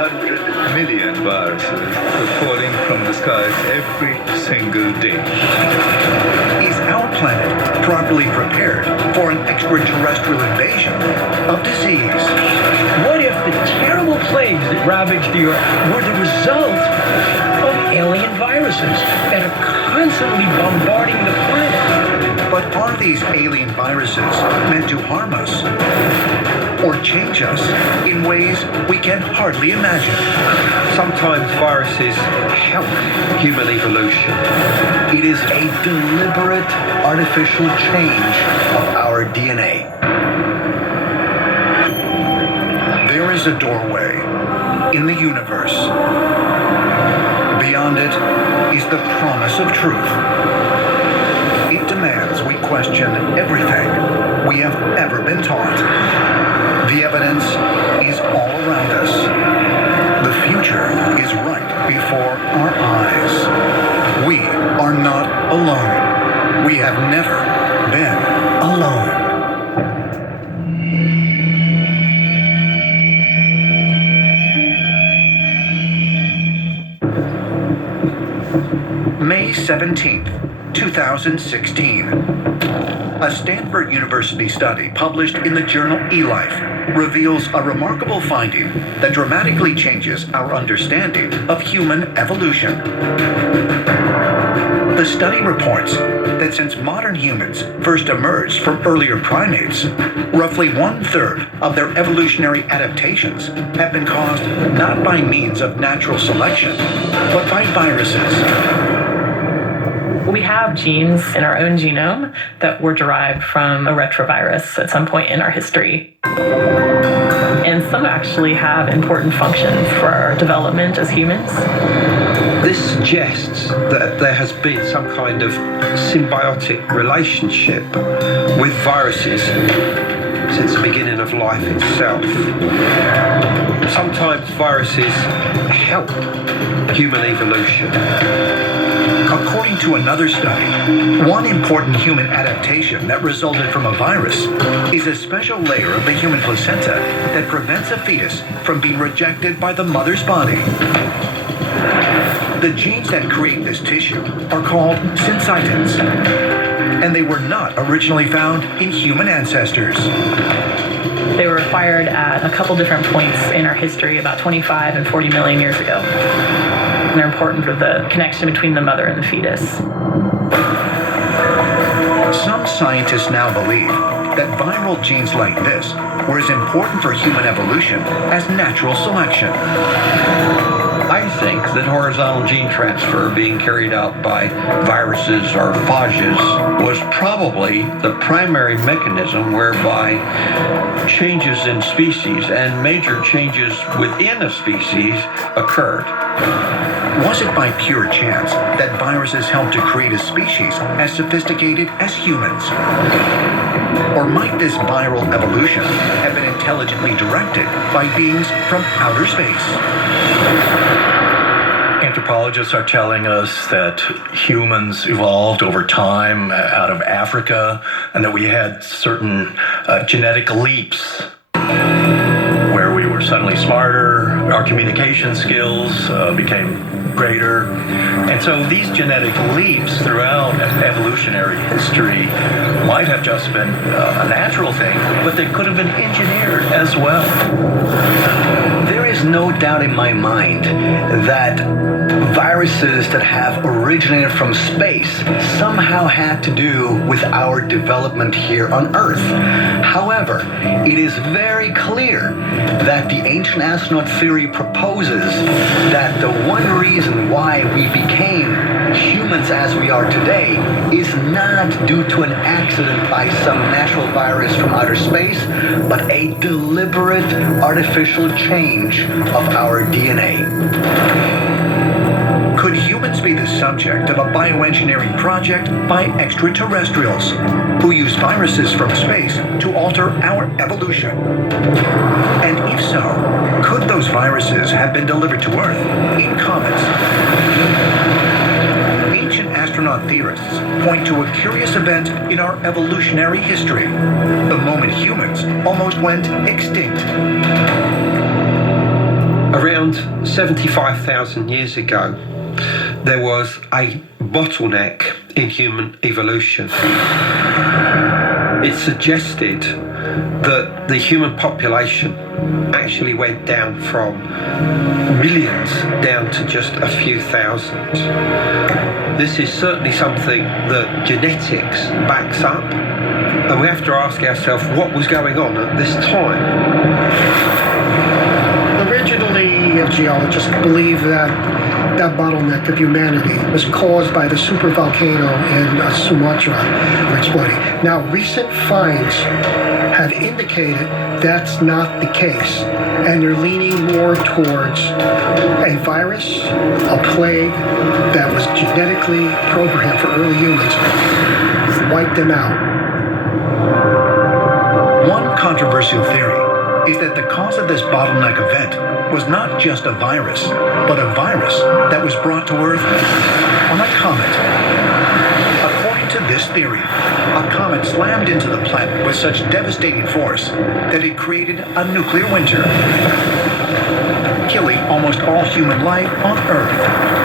100 million viruses falling from the skies every single day. Is our planet properly prepared for an extraterrestrial invasion of disease? What if the terrible plagues that ravaged the Earth were the result of alien viruses that are constantly bombarding the planet? But are these alien viruses meant to harm us or change us in ways we can hardly imagine? Sometimes viruses help human evolution. It is a deliberate artificial change of our DNA. There is a doorway in the universe. Beyond it is the promise of truth. It demands we question everything we have ever been taught. The evidence is all around us. The future is right before our eyes. We are not alone. We have never been alone. May 17th, 2016. A Stanford University study published in the journal eLife reveals a remarkable finding that dramatically changes our understanding of human evolution. The study reports that since modern humans first emerged from earlier primates, roughly 1/3 of their evolutionary adaptations have been caused not by means of natural selection, but by viruses. We have genes in our own genome that were derived from a retrovirus at some point in our history. And some actually have important functions for our development as humans. This suggests that there has been some kind of symbiotic relationship with viruses since the beginning of life itself. Sometimes viruses help human evolution. According to another study, one important human adaptation that resulted from a virus is a special layer of the human placenta that prevents a fetus from being rejected by the mother's body. The genes that create this tissue are called syncytins, and they were not originally found in human ancestors. They were acquired at a couple different points in our history, about 25 and 40 million years ago. And they're important for the connection between the mother and the fetus. Some scientists now believe that viral genes like this were as important for human evolution as natural selection. I think that horizontal gene transfer being carried out by viruses or phages was probably the primary mechanism whereby changes in species and major changes within a species occurred. Was it by pure chance that viruses helped to create a species as sophisticated as humans? Or might this viral evolution have been intelligently directed by beings from outer space? Anthropologists are telling us that humans evolved over time out of Africa, and that we had certain genetic leaps where we were suddenly smarter, our communication skills became greater. And so these genetic leaps throughout evolutionary history might have just been a natural thing, but they could have been engineered as well. There is no doubt in my mind that viruses that have originated from space somehow had to do with our development here on Earth. However, it is very clear that the ancient astronaut theory proposes that the one reason why we became humans as we are today is not due to an accident by some natural virus from outer space, but a deliberate artificial change of our DNA. Could humans be the subject of a bioengineering project by extraterrestrials who use viruses from space to alter our evolution? And if so, could those viruses have been delivered to Earth in comets? Ancient astronaut theorists point to a curious event in our evolutionary history, the moment humans almost went extinct. Around around 75,000 years ago, there was a bottleneck in human evolution. It suggested that the human population actually went down from millions down to just a few thousand. This is certainly something that genetics backs up, and we have to ask ourselves what was going on at this time. Originally, geologists believed that bottleneck of humanity was caused by the supervolcano in Sumatra exploding. Now, recent finds have indicated that's not the case, and they're leaning more towards a virus, a plague that was genetically programmed for early humans, wiped them out. One controversial theory is that the cause of this bottleneck event was not just a virus, but a virus that was brought to Earth on a comet. According to this theory, a comet slammed into the planet with such devastating force that it created a nuclear winter, killing almost all human life on Earth.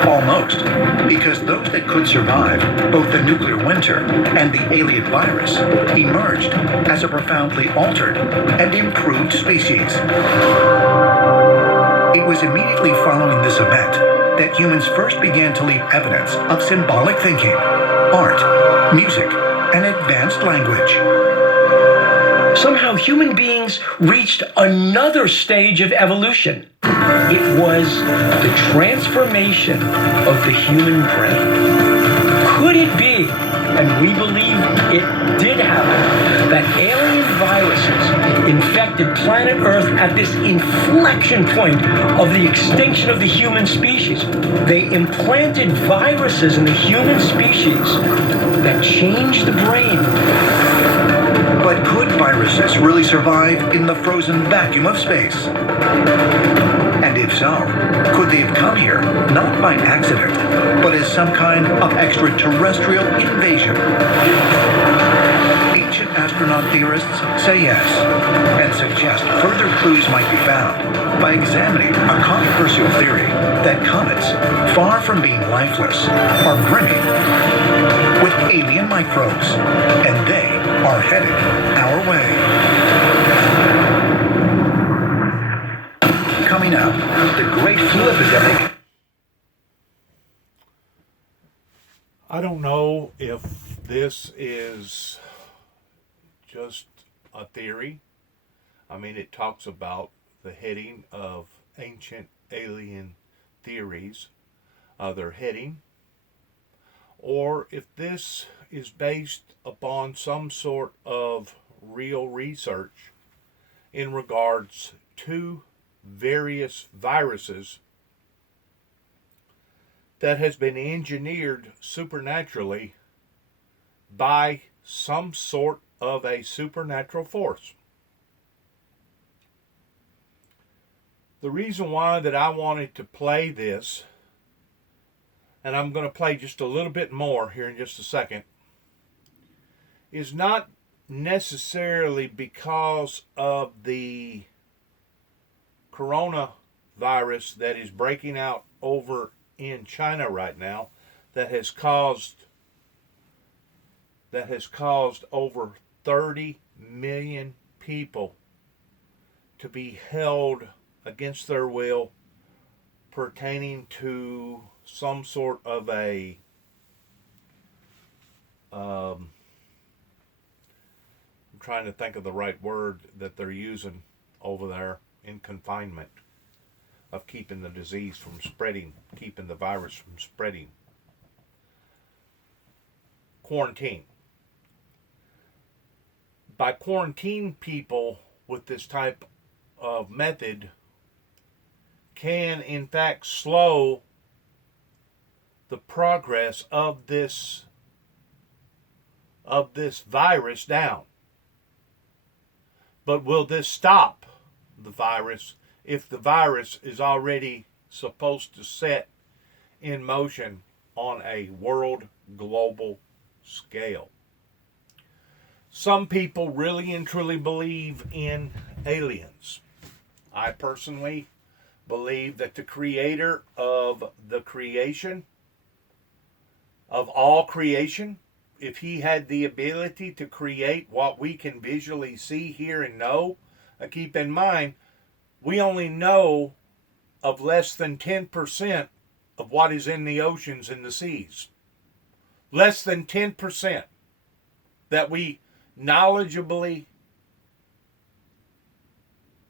Almost, because those that could survive both the nuclear winter and the alien virus emerged as a profoundly altered and improved species. It was immediately following this event that humans first began to leave evidence of symbolic thinking, art, music, and advanced language. Somehow human beings reached another stage of evolution. It was the transformation of the human brain. Could it be, and we believe it did happen, that alien viruses infected planet Earth at this inflection point of the extinction of the human species? They implanted viruses in the human species that changed the brain. But could viruses really survive in the frozen vacuum of space? And if so, could they have come here not by accident, but as some kind of extraterrestrial invasion? Ancient astronaut theorists say yes, and suggest further clues might be found by examining a controversial theory that comets, far from being lifeless, are brimming with alien microbes, and they are headed our way. Coming up, the Great Flu Epidemic. I don't know if this is just a theory. I mean, it talks about the heading of ancient alien theories, their heading, or if this is based upon some sort of real research in regards to various viruses that has been engineered supernaturally by some sort of a supernatural force. The reason why that I wanted to play this, and I'm going to play just a little bit more here in just a second, is not necessarily because of the coronavirus that is breaking out over in China right now, that has caused over 30 million people to be held against their will pertaining to some sort of a I'm trying to think of the right word that they're using over there in confinement, of keeping the disease from spreading, keeping the virus from spreading. Quarantine. By quarantine people with this type of method can in fact slow the progress of this virus down. But will this stop the virus if the virus is already supposed to set in motion on a world global scale? Some people really and truly believe in aliens. I personally believe that the creator of the creation, of all creation, if he had the ability to create what we can visually see, hear, and know, keep in mind, we only know of less than 10% of what is in the oceans and the seas. Less than 10% that we knowledgeably,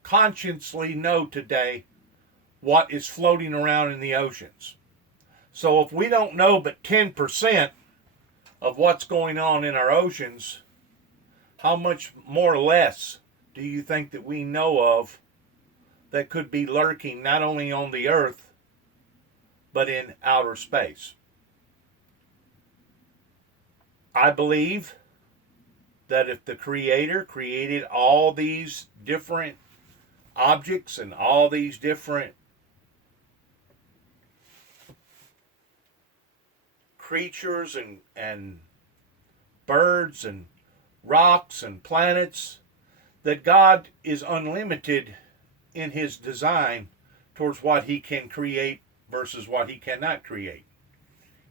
consciously know today what is floating around in the oceans. So if we don't know but 10% of what's going on in our oceans, how much more or less do you think that we know of that could be lurking not only on the earth, but in outer space? I believe that if the Creator created all these different objects and all these different creatures and birds and rocks and planets, that God is unlimited in his design towards what he can create versus what he cannot create.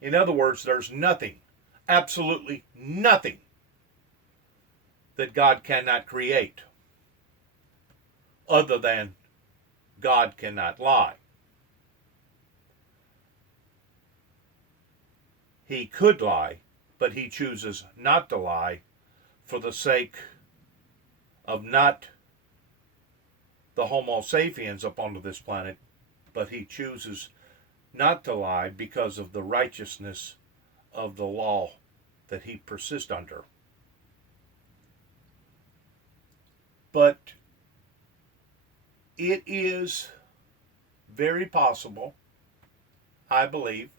In other words, there's nothing, absolutely nothing, that God cannot create, other than God cannot lie. He could lie, but he chooses not to lie for the sake of not the Homo sapiens up onto this planet, but he chooses not to lie because of the righteousness of the law that he persists under. But it is very possible, I believe,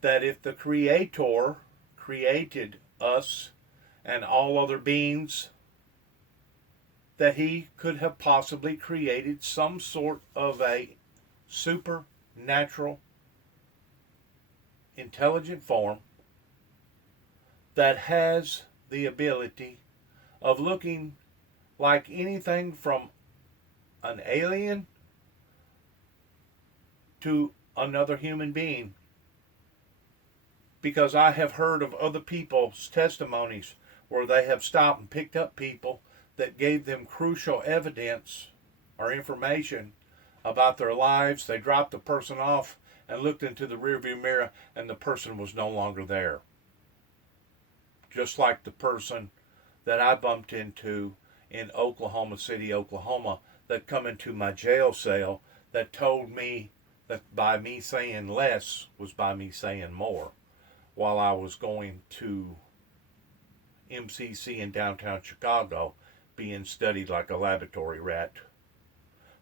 that if the Creator created us and all other beings, that he could have possibly created some sort of a supernatural, intelligent form that has the ability of looking like anything from an alien to another human being. Because I have heard of other people's testimonies where they have stopped and picked up people that gave them crucial evidence or information about their lives. They dropped the person off and looked into the rearview mirror and the person was no longer there. Just like the person that I bumped into in Oklahoma City, Oklahoma, that come into my jail cell that told me that by me saying less was by me saying more, while I was going to MCC in downtown Chicago, being studied like a laboratory rat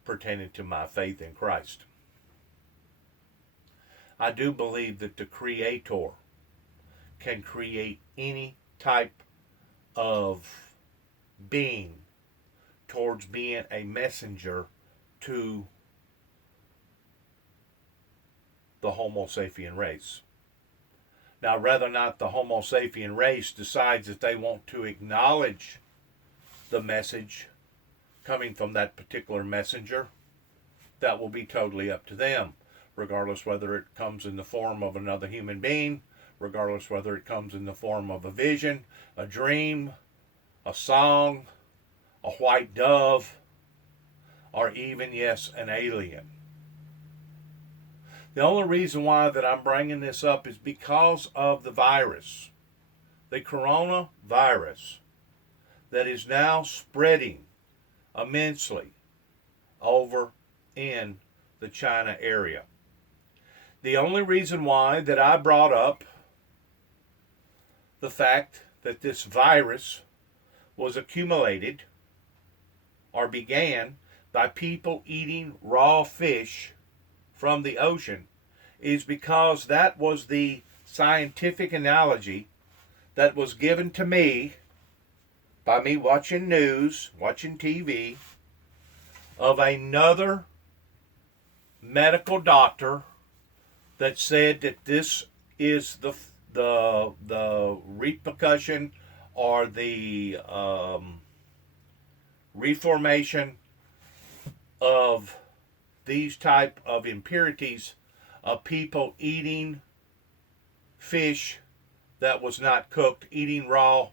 pertaining to my faith in Christ. I do believe that the Creator can create any type of being towards being a messenger to the Homo sapien race. Now, whether or not the Homo sapien race decides that they want to acknowledge the message coming from that particular messenger, that will be totally up to them, regardless whether it comes in the form of another human being, regardless whether it comes in the form of a vision, a dream, a song, a white dove, or even, yes, an alien. The only reason why that I'm bringing this up is because of the virus, the coronavirus, that is now spreading immensely over in the China area. The only reason why that I brought up the fact that this virus was accumulated or began by people eating raw fish from the ocean is because that was the scientific analogy that was given to me by me watching news, watching TV, of another medical doctor that said that this is the repercussion or the reformation of these type of impurities of people eating fish that was not cooked, eating raw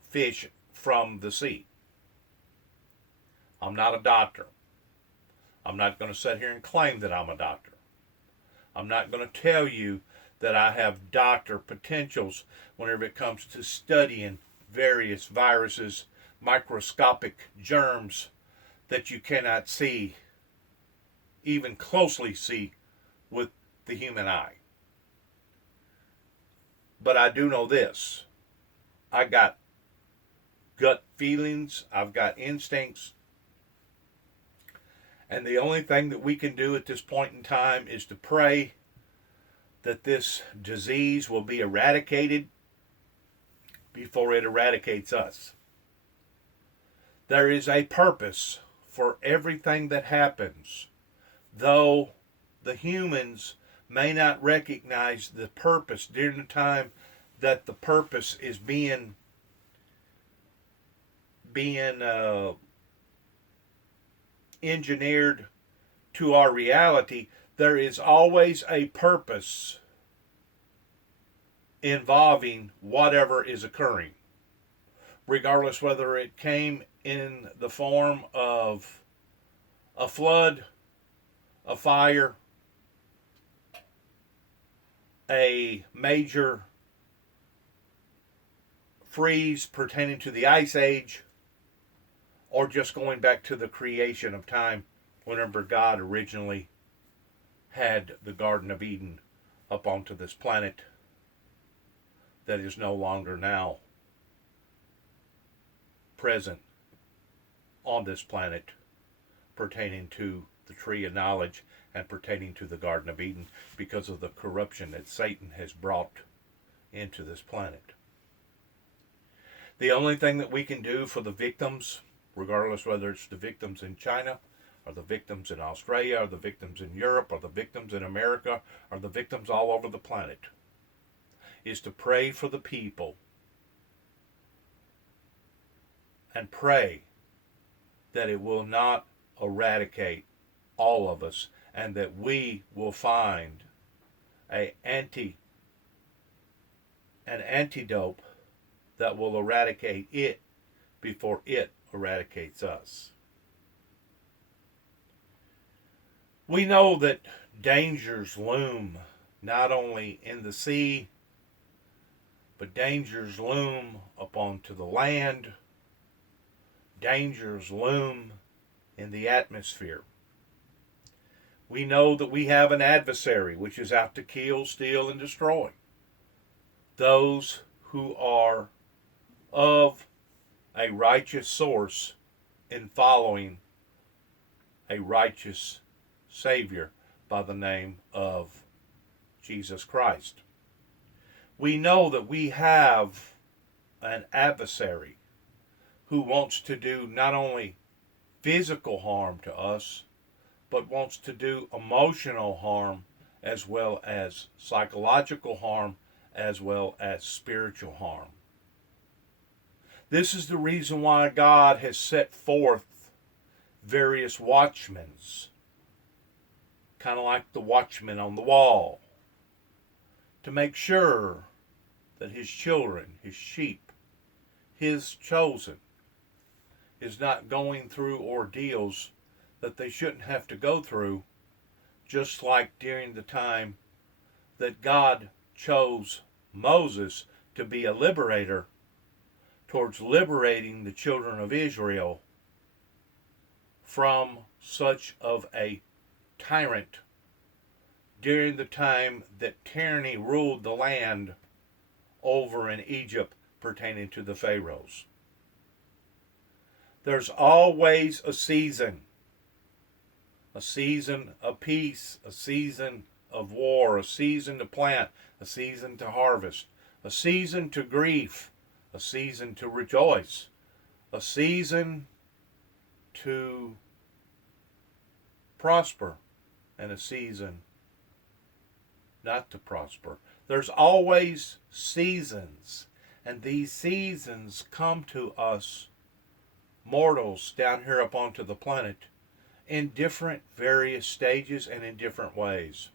fish from the sea. I'm not a doctor. I'm not going to sit here and claim that I'm a doctor. I'm not going to tell you that I have doctor potentials whenever it comes to studying various viruses, microscopic germs that you cannot see, even closely see with the human eye. But I do know this. I got gut feelings. I've got instincts. And the only thing that we can do at this point in time is to pray that this disease will be eradicated before it eradicates us. There is a purpose for everything that happens, though the humans may not recognize the purpose during the time that the purpose is being engineered to our reality. There is always a purpose involving whatever is occurring, regardless whether it came in the form of a flood, a fire, a major freeze pertaining to the Ice Age, or just going back to the creation of time whenever God originally had the Garden of Eden up onto this planet that is no longer now present on this planet, pertaining to the tree of knowledge and pertaining to the Garden of Eden, because of the corruption that Satan has brought into this planet. The only thing that we can do for the victims, regardless whether it's the victims in China, or the victims in Australia, or the victims in Europe, or the victims in America, or the victims all over the planet, is to pray for the people and pray that it will not eradicate all of us, and that we will find an antidote that will eradicate it before it eradicates us. We know that dangers loom not only in the sea, but dangers loom upon to the land. Dangers loom in the atmosphere. We know that we have an adversary which is out to kill, steal, and destroy those who are of a righteous source in following a righteous Savior by the name of Jesus Christ. We know that we have an adversary who wants to do not only physical harm to us, but wants to do emotional harm, as well as psychological harm, as well as spiritual harm. This is the reason why God has set forth various watchmen, kind of like the watchman on the wall, to make sure that his children, his sheep, his chosen, is not going through ordeals that they shouldn't have to go through, just like during the time that God chose Moses to be a liberator towards liberating the children of Israel from such of a tyrant during the time that tyranny ruled the land over in Egypt pertaining to the Pharaohs. There's always a season of peace, a season of war, a season to plant, a season to harvest, a season to grief, a season to rejoice, a season to prosper, and a season not to prosper. There's always seasons, and these seasons come to us mortals down here up onto the planet in different various stages and in different ways.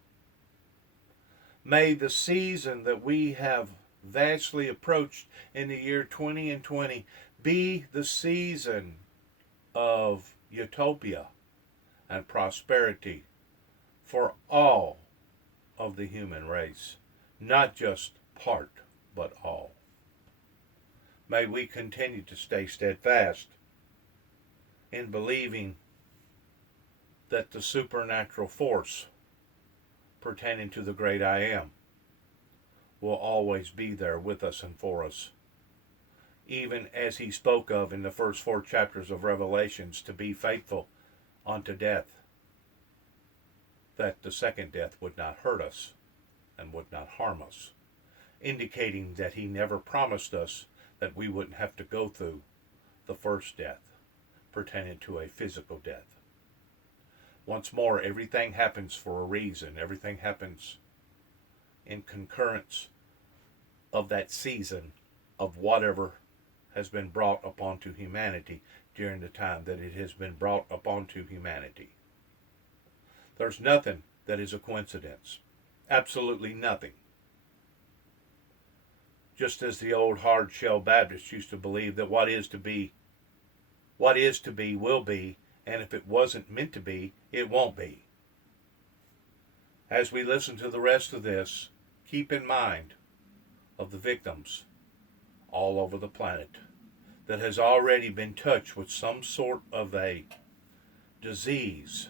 May the season that we have vastly approached in the year 2020 be the season of utopia and prosperity for all of the human race, not just part, but all. May we continue to stay steadfast in believing that the supernatural force pertaining to the great I Am will always be there with us and for us, even as he spoke of in the first 4 chapters of Revelations, to be faithful unto death, that the second death would not hurt us and would not harm us, indicating that he never promised us that we wouldn't have to go through the first death pertaining to a physical death. Once more, everything happens for a reason. Everything happens in concurrence of that season of whatever has been brought upon to humanity during the time that it has been brought upon to humanity. There's nothing that is a coincidence. Absolutely nothing. Just as the old hard-shell Baptists used to believe that what is to be will be, and if it wasn't meant to be, it won't be. As we listen to the rest of this, keep in mind of the victims all over the planet that has already been touched with some sort of a disease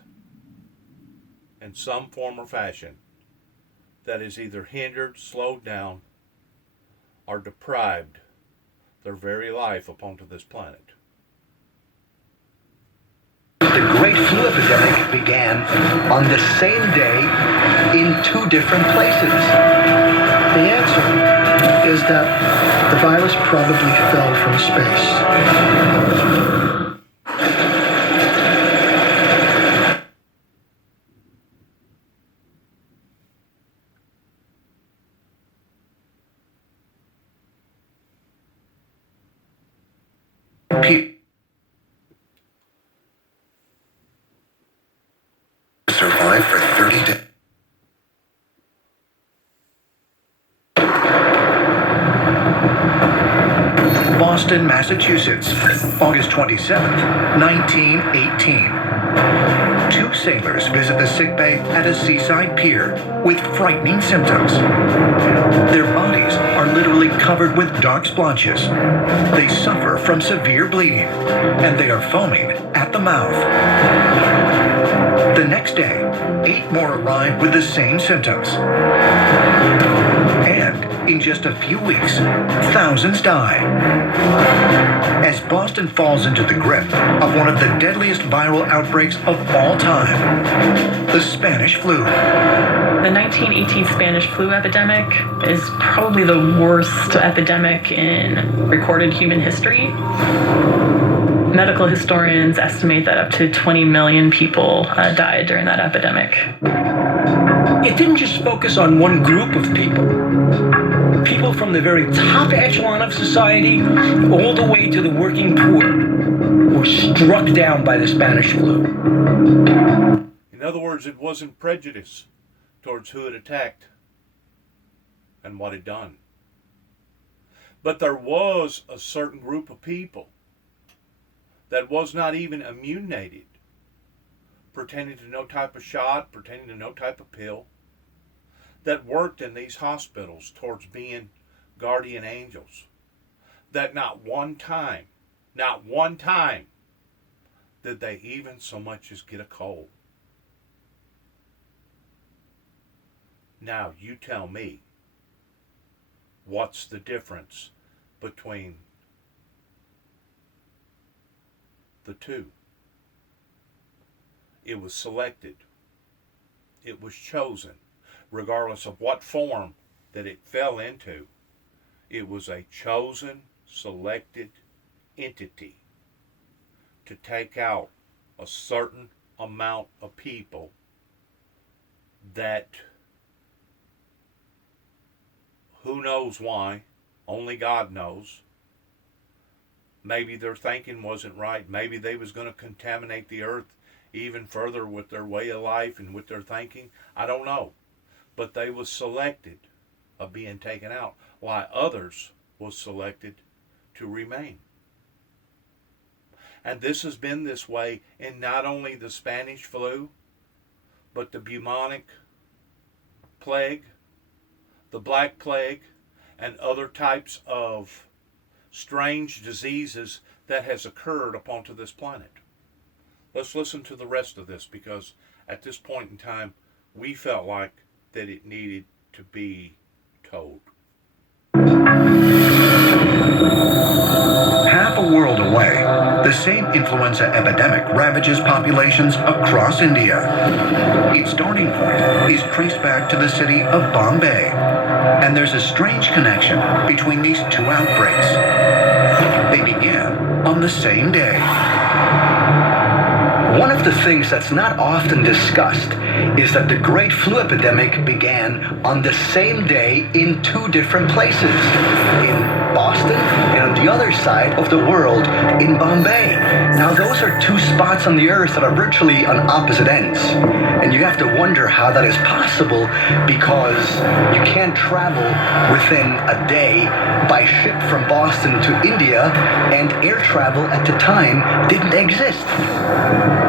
in some form or fashion that is either hindered, slowed down, or deprived their very life upon to this planet. The Great Flu epidemic began on the same day in 2 different places. The answer is that the virus probably fell from space. Survive for 30 days. Boston, Massachusetts, August 27th, 1918. 2 sailors visit the sickbay at a seaside pier with frightening symptoms. Their bodies are literally covered with dark splotches. They suffer from severe bleeding, and they are foaming at the mouth. The next day, 8 more arrive with the same symptoms. And in just a few weeks, thousands die. As Boston falls into the grip of one of the deadliest viral outbreaks of all time, the Spanish flu. The 1918 Spanish flu epidemic is probably the worst epidemic in recorded human history. Medical historians estimate that up to 20 million people died during that epidemic. It didn't just focus on one group of people. People from the very top echelon of society all the way to the working poor were struck down by the Spanish flu. In other words, it wasn't prejudice towards who it attacked and what it done. But there was a certain group of people that was not even immunized, pertaining to no type of shot, pertaining to no type of pill, that worked in these hospitals towards being guardian angels, that not one time did they even so much as get a cold. Now you tell me, what's the difference between the two? It was selected. It was chosen. Regardless of what form that it fell into, it was a chosen, selected entity to take out a certain amount of people that, who knows why, only God knows. Maybe their thinking wasn't right. Maybe they was going to contaminate the earth even further with their way of life and with their thinking. I don't know. But they was selected of being taken out, while others was selected to remain. And this has been this way in not only the Spanish flu, but the bubonic plague, the Black Plague, and other types of strange diseases that has occurred upon to this planet. Let's listen to the rest of this, because at this point in time, we felt like that it needed to be told. Half a world away, the same influenza epidemic ravages populations across India. Its starting point is traced back to the city of Bombay, and there's a strange connection between these two outbreaks. They began on the same day. One of the things that's not often discussed is that the Great Flu epidemic began on the same day in two different places, in Boston and on the other side of the world in Bombay. Now those are two spots on the earth that are virtually on opposite ends, and you have to wonder how that is possible, because you can't travel within a day by ship from Boston to India, and air travel at the time didn't exist.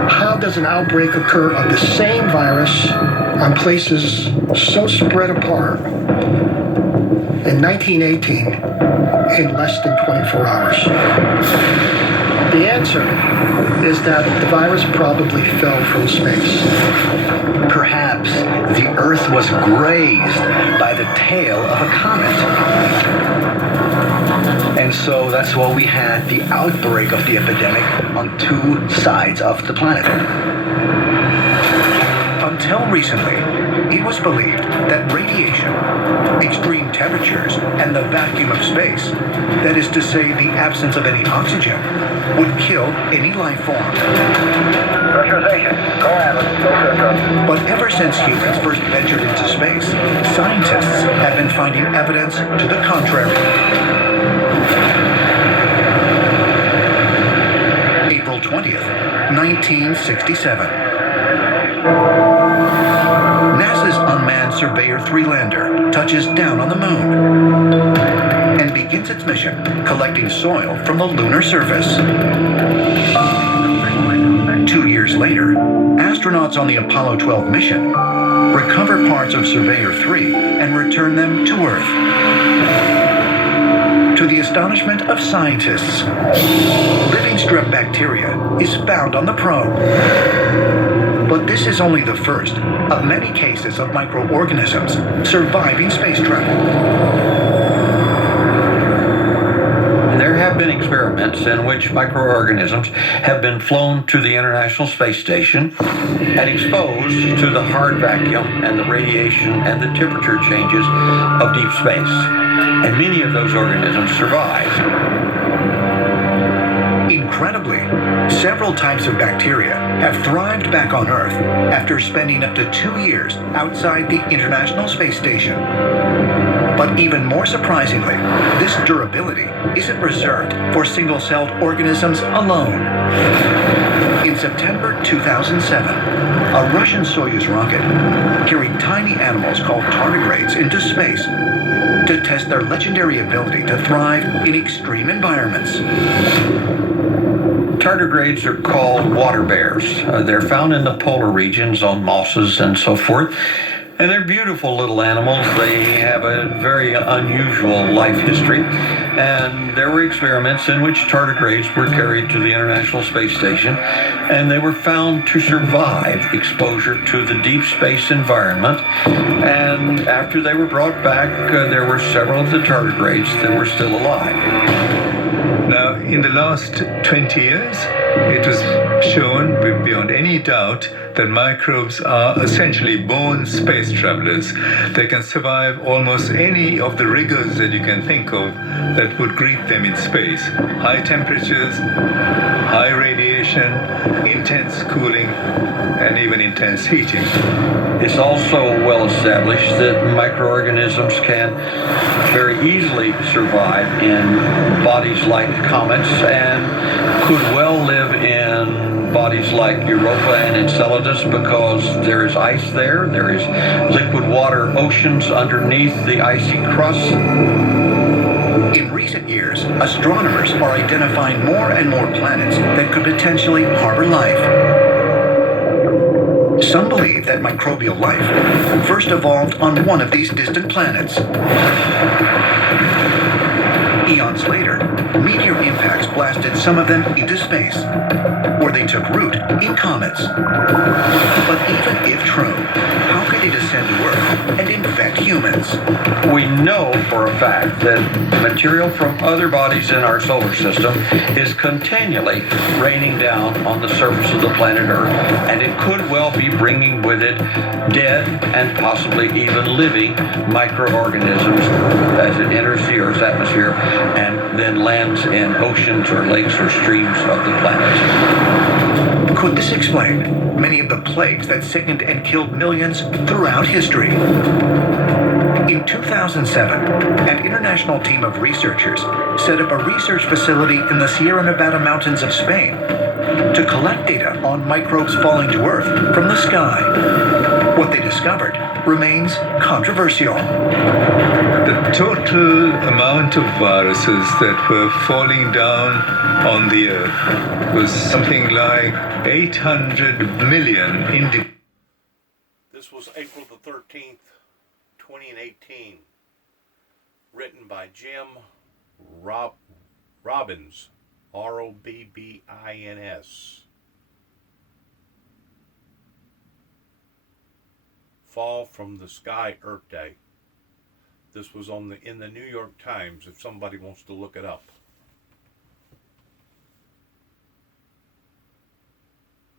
How does an outbreak occur of the same virus on places so spread apart in 1918 in less than 24 hours? The answer is that the virus probably fell from space. Perhaps the Earth was grazed by the tail of a comet. And so that's why we had the outbreak of the epidemic on two sides of the planet. Until recently, it was believed that radiation, extreme temperatures, and the vacuum of space, that is to say the absence of any oxygen, would kill any life form. Pressurization. Go ahead. Go. But ever since humans first ventured into space, scientists have been finding evidence to the contrary. April 20th, 1967. NASA's unmanned Surveyor 3 lander touches down on the moon and begins its mission collecting soil from the lunar surface. 2 years later, astronauts on the Apollo 12 mission recover parts of Surveyor 3 and return them to Earth. To the astonishment of scientists, living strep bacteria is found on the probe. But this is only the first of many cases of microorganisms surviving space travel. There have been experiments in which microorganisms have been flown to the International Space Station and exposed to the hard vacuum and the radiation and the temperature changes of deep space. And many of those organisms survive. Incredibly, several types of bacteria have thrived back on Earth after spending up to 2 years outside the International Space Station. But even more surprisingly, this durability isn't reserved for single-celled organisms alone. In September 2007, a Russian Soyuz rocket carried tiny animals called tardigrades into space to test their legendary ability to thrive in extreme environments. Tardigrades are called water bears. They're found in the polar regions on mosses and so forth. And they're beautiful little animals. They have a very unusual life history. And there were experiments in which tardigrades were carried to the International Space Station, and they were found to survive exposure to the deep space environment. And after they were brought back, there were several of the tardigrades that were still alive. Now, in the last 20 years, it was shown beyond any doubt that microbes are essentially born space travelers. They can survive almost any of the rigors that you can think of that would greet them in space. High temperatures, high radiation, intense cooling, and even intense heating. It's also well established that microorganisms can very easily survive in bodies like comets and could well live in bodies like Europa and Enceladus because there is ice there. There is liquid water oceans underneath the icy crust. In recent years, astronomers are identifying more and more planets that could potentially harbor life. Some believe that microbial life first evolved on one of these distant planets. Eons later, meteor impacts blasted some of them into space, where they took root in comets. But even if true, how could they descend to Earth and infect humans? We know for a fact that material from other bodies in our solar system is continually raining down on the surface of the planet Earth, and it could well be bringing with it dead and possibly even living microorganisms as it enters the Earth's atmosphere and then lands in oceans or lakes or streams of the planet. Could this explain many of the plagues that sickened and killed millions throughout history? In 2007, an international team of researchers set up a research facility in the Sierra Nevada mountains of Spain to collect data on microbes falling to Earth from the sky. What they discovered remains controversial. The total amount of viruses that were falling down on the Earth was something like 800 million. This was April the 13th, 2018. Written by Jim Robbins, Robbins. Fall from the Sky Earth Day. This was in the New York Times if somebody wants to look it up.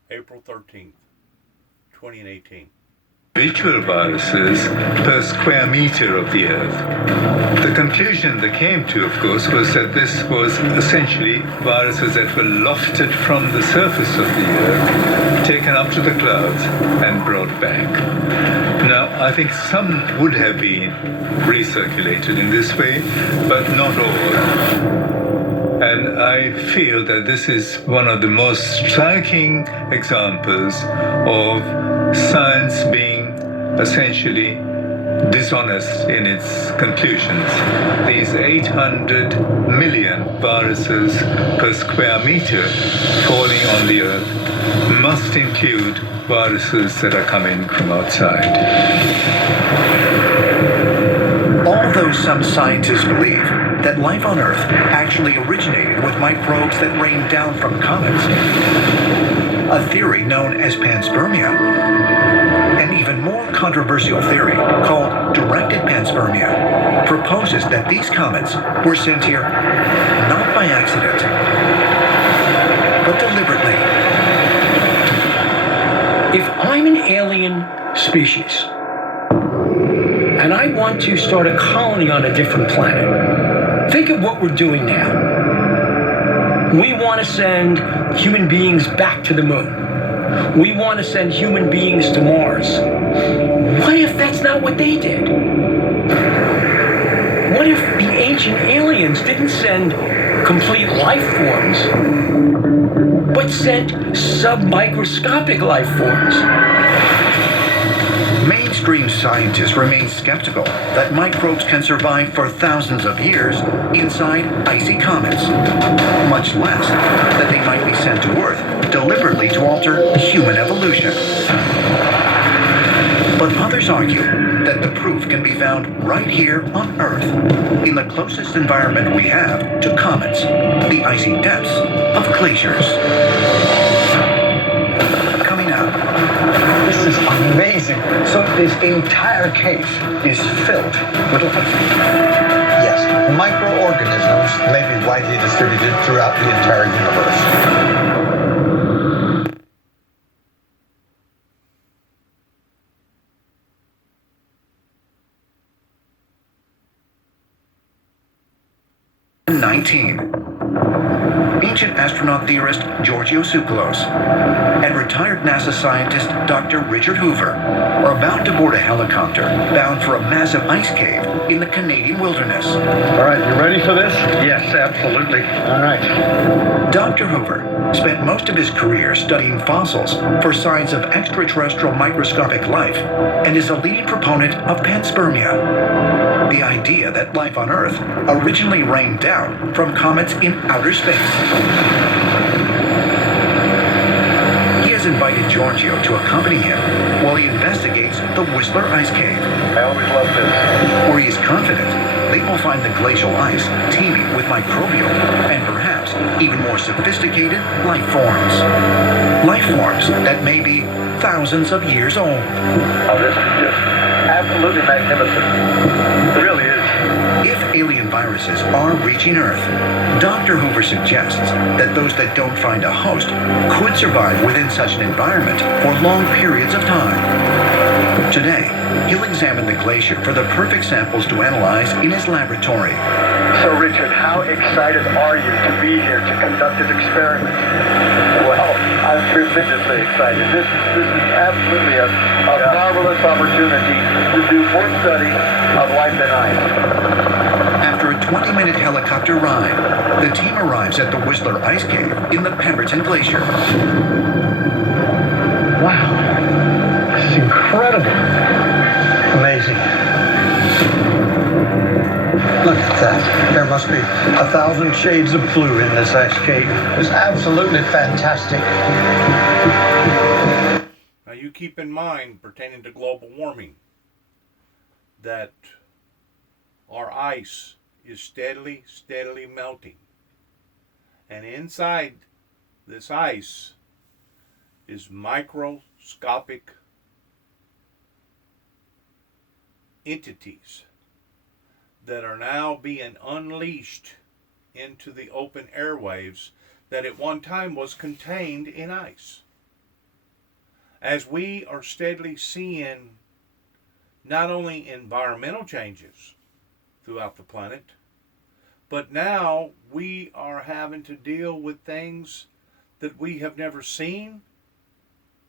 April 13th, 2018. Individual viruses per square meter of the Earth. The conclusion they came to, of course, was that this was essentially viruses that were lofted from the surface of the Earth, taken up to the clouds, and brought back. Now, I think some would have been recirculated in this way, but not all. And I feel that this is one of the most striking examples of science being essentially dishonest in its conclusions. These 800 million viruses per square meter falling on the Earth must include viruses that are coming from outside. Although some scientists believe that life on Earth actually originated with microbes that rained down from comets, a theory known as panspermia, an even more controversial theory called directed panspermia, proposes that these comets were sent here not by accident, but deliberately. If I'm an alien species and I want to start a colony on a different planet, think of what we're doing now. We want to send human beings back to the moon. We want to send human beings to Mars. What if that's not what they did? What if the ancient aliens didn't send complete life forms, but sent submicroscopic life forms? Mainstream scientists remain skeptical that microbes can survive for thousands of years inside icy comets, much less that they might be sent to Earth deliberately to alter human evolution. But others argue that the proof can be found right here on Earth, in the closest environment we have to comets, the icy depths of glaciers. Coming up. This is amazing. So this entire cave is filled with life. Yes, microorganisms may be widely distributed throughout the entire universe. Ancient astronaut theorist Giorgio Tsoukalos and retired NASA scientist Dr. Richard Hoover are about to board a helicopter bound for a massive ice cave in the Canadian wilderness. All right, you ready for this? Yes, absolutely. All right. Dr. Hoover spent most of his career studying fossils for signs of extraterrestrial microscopic life, and is a leading proponent of panspermia, the idea that life on Earth originally rained down from comets in outer space. He has invited Giorgio to accompany him while he investigates the Whistler Ice Cave. I always loved this. Where he is confident they will find the glacial ice teeming with microbial and perhaps even more sophisticated life forms. Life forms that may be thousands of years old. Oh, this is just absolutely magnificent. It really is. If alien viruses are reaching Earth, Dr. Hoover suggests that those that don't find a host could survive within such an environment for long periods of time. Today, he'll examine the glacier for the perfect samples to analyze in his laboratory. So, Richard, how excited are you to be here to conduct this experiment? Well, I'm tremendously excited. This is absolutely a marvelous opportunity to do more study of life in ice. After a 20-minute helicopter ride, the team arrives at the Whistler Ice Cave in the Pemberton Glacier. Wow. This is incredible. Amazing. Look at that. There must be 1,000 shades of blue in this ice cave. It's absolutely fantastic. Now you keep in mind, pertaining to global warming, that our ice is steadily melting. And inside this ice is microscopic entities that are now being unleashed into the open airwaves that at one time was contained in ice. As we are steadily seeing not only environmental changes throughout the planet, but now we are having to deal with things that we have never seen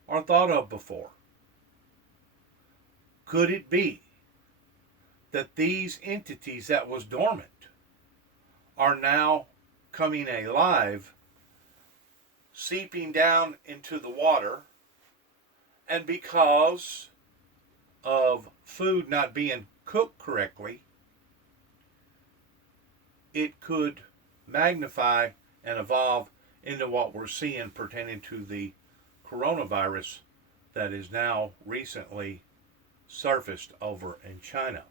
or thought of before. Could it be that these entities that was dormant are now coming alive, seeping down into the water, and because of food not being cooked correctly, it could magnify and evolve into what we're seeing pertaining to the coronavirus that is now recently surfaced over in China.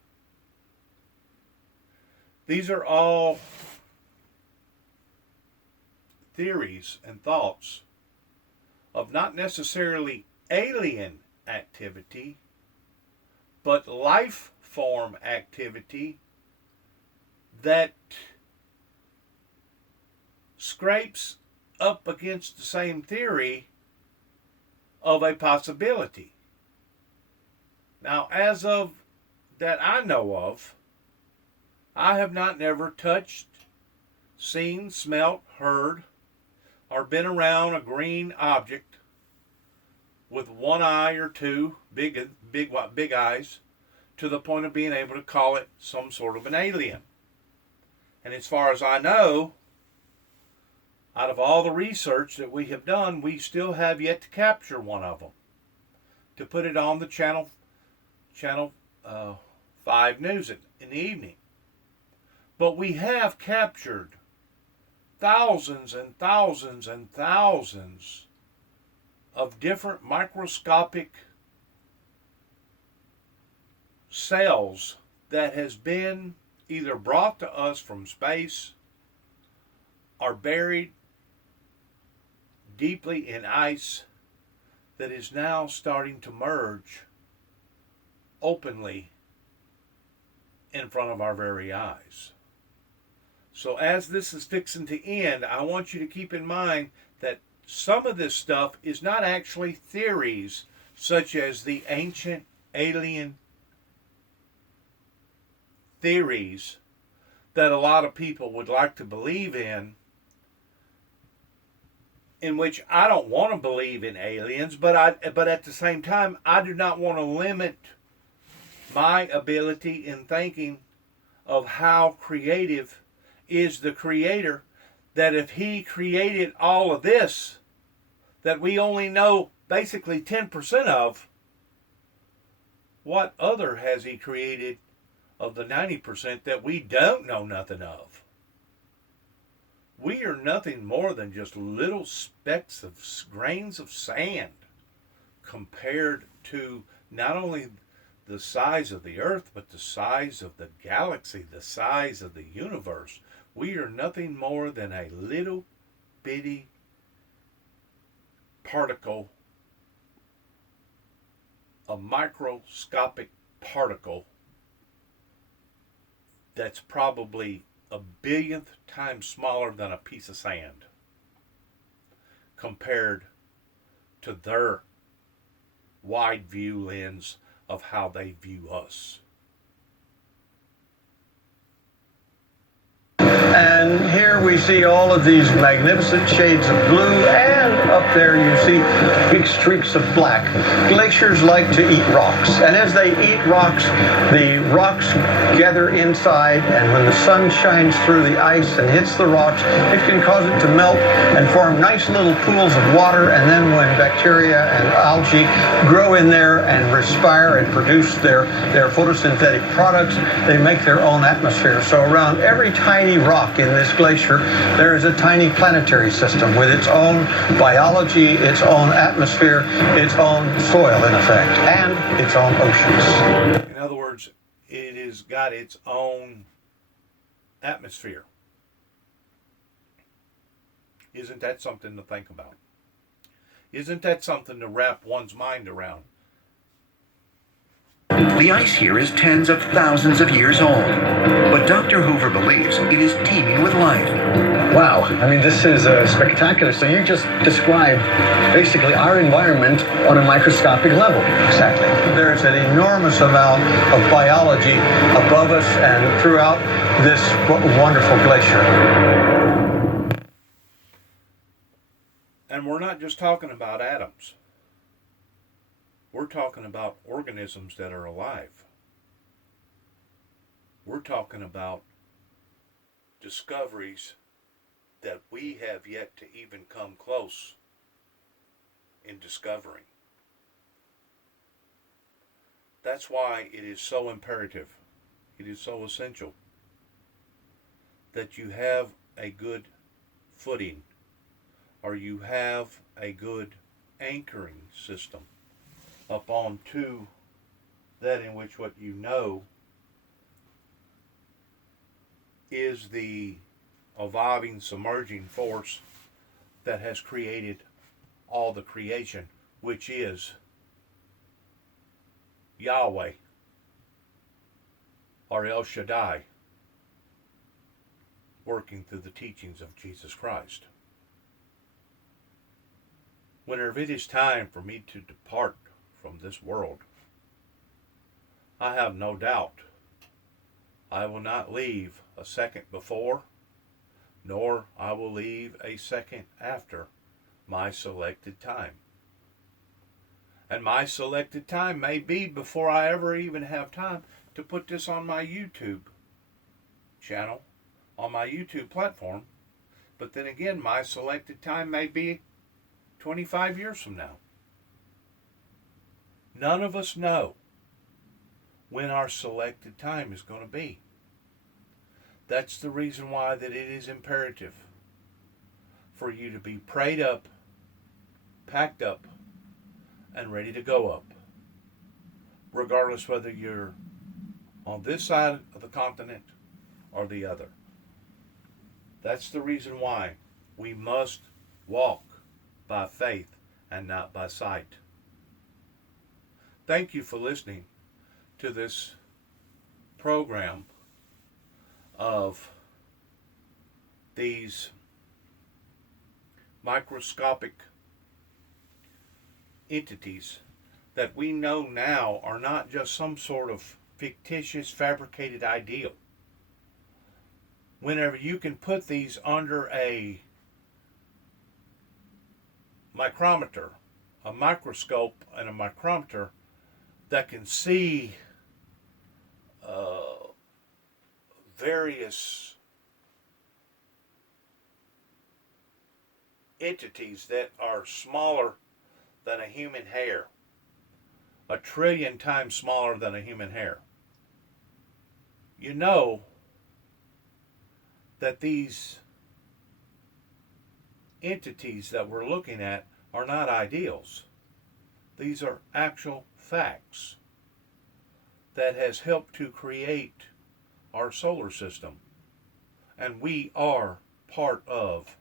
These are all theories and thoughts of not necessarily alien activity, but life form activity that scrapes up against the same theory of a possibility. Now, as of that I know of, I have not never touched, seen, smelt, heard, or been around a green object with one eye or two, big eyes, to the point of being able to call it some sort of an alien. And as far as I know, out of all the research that we have done, we still have yet to capture one of them, to put it on the channel 5 news in the evening. But we have captured thousands and thousands and thousands of different microscopic cells that has been either brought to us from space or buried deeply in ice that is now starting to merge openly in front of our very eyes. So as this is fixing to end, I want you to keep in mind that some of this stuff is not actually theories such as the ancient alien theories that a lot of people would like to believe in which I don't want to believe in aliens, but at the same time, I do not want to limit my ability in thinking of how creative is the Creator that if he created all of this, that we only know basically 10% of, what other has he created of the 90% that we don't know nothing of? We are nothing more than just little specks of grains of sand compared to not only the size of the earth, but the size of the galaxy, the size of the universe. We are nothing more than a little bitty particle, a microscopic particle that's probably a billionth time smaller than a piece of sand compared to their wide view lens of how they view us. And here we see all of these magnificent shades of blue, and up there you see big streaks of black. Glaciers like to eat rocks, and as they eat rocks, the rocks gather inside, and when the sun shines through the ice and hits the rocks, it can cause it to melt and form nice little pools of water, and then when bacteria and algae grow in there and respire and produce their photosynthetic products, they make their own atmosphere. So around every tiny rock in this glacier, there is a tiny planetary system with its own biology, its own atmosphere, its own soil in effect, and its own oceans. In other words, it has got its own atmosphere. Isn't that something to think about? Isn't that something to wrap one's mind around? The ice here is tens of thousands of years old, but Dr. Hoover believes it is teeming with life. Wow, I mean, this is spectacular. So you just described basically our environment on a microscopic level. Exactly. There's an enormous amount of biology above us and throughout this wonderful glacier. And we're not just talking about atoms. We're talking about organisms that are alive. We're talking about discoveries that we have yet to even come close in discovering. That's why it is so imperative, it is so essential that you have a good footing, or you have a good anchoring system up onto that in which what you know is the evolving, submerging force that has created all the creation, which is Yahweh, or El Shaddai, working through the teachings of Jesus Christ. Whenever it is time for me to depart from this world, I have no doubt I will not leave a second before, nor I will leave a second after my selected time. And my selected time may be before I ever even have time to put this on my YouTube channel, on my YouTube platform. But then again, my selected time may be 25 years from now. None of us know when our selected time is going to be. That's the reason why that it is imperative for you to be prayed up, packed up, and ready to go up, regardless whether you're on this side of the continent or the other. That's the reason why we must walk by faith and not by sight. Thank you for listening to this program of these microscopic entities that we know now are not just some sort of fictitious, fabricated ideal. Whenever you can put these under a micrometer, a microscope and a micrometer that can see various entities that are smaller than a human hair, 1 trillion times smaller than a human hair. You know that these entities that we're looking at are not ideals. These are actual facts that has helped to create our solar system. And we are part of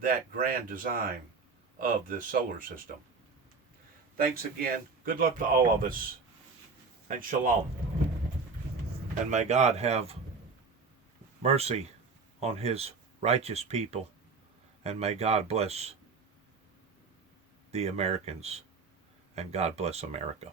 that grand design of this solar system. Thanks again. Good luck to all of us. And shalom. And may God have mercy on his righteous people. And may God bless the Americans. And God bless America.